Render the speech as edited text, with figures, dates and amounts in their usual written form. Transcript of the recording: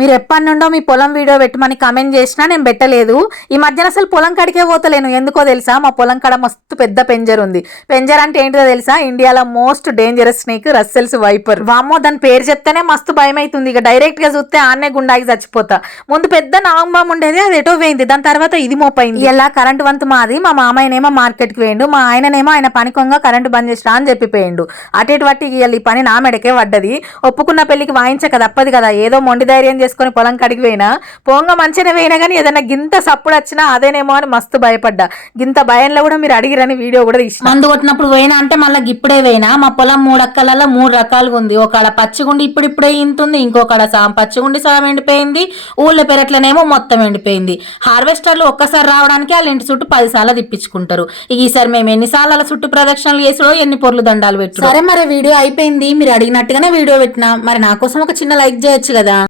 మీరు ఎప్పటి నుండో మీ పొలం వీడియో పెట్టమని కామెంట్ చేసినా నేను పెట్టలేదు. ఈ మధ్యన అసలు పొలం కాడికే పోతలేను. ఎందుకో తెలుసా, మా పొలం కాడ మస్తు పెద్ద పెంజర్ ఉంది. పెంజర్ అంటే ఏంటో తెలుసా, ఇండియాలో most dangerous snake Russell's viper. వామ్మో, దాని పేరు చెప్తేనే మస్తు భయం అవుతుంది. ఇక డైరెక్ట్ గా చూస్తే ఆన్నే గుండాకి చచ్చిపోతా. ముందు పెద్ద నాగంబాం ఉండేది, అది ఎటో పోయింది. దాని తర్వాత ఇది మోపైంది. ఇలా కరెంట్ వంతు మాది. మా మామయ్యనేమో మార్కెట్కి వేయండు, మా ఆయననేమో ఆయన పనికొంగ కరెంట్ బంద్ చేసినా అని చెప్పిపోయిండు. అటు బట్టి ఈ పని నా మెడకే పడ్డది. ఒప్పుకున్న పెళ్లికి వాయించక తప్పదు కదా, ఏదో మొండి ధైర్యం చేసుకుని పొలం కడిగి పోయినా పోంగ మంచిగా పోయినా కానీ ఏదైనా గింత సప్పుడు వచ్చినా అదేనేమో అని మస్తు భయపడ్డా. గింత భయంలో కూడా మీరు అడిగిరని వీడియో కూడా తీసిన. మందు కొట్టినప్పుడు పోయినా అంటే మళ్ళీ ఇప్పుడే పోయినా. మా పొలం 3 అక్కలలో 3 రకాలుగా ఉంది. ఒకడ పచ్చిగుండి ఇప్పుడిప్పుడే ఇంతుంది, ఇంకొకడ పచ్చిగుండి సగం ఎండిపోయింది, ఊళ్ళో పెరట్లనేమో మొత్తం ఎండిపోయింది. హార్వెస్టర్లు ఒక్కసారి రావడానికి వాళ్ళ ఇంటి చుట్టూ 10 సార్లు తిప్పించుకుంటారు. ఈసారి మేము ఎన్నిసార్లు చుట్టూ ప్రదక్షిణలు చేసో ఎన్ని పొర్లు దండాలు పెట్టు. సరే మరి వీడియో అయిపోయింది, మీరు అడిగినట్టుగానే వీడియో పెట్టినా. మరి నా కోసం ఒక చిన్న లైక్ చేయొచ్చు కదా.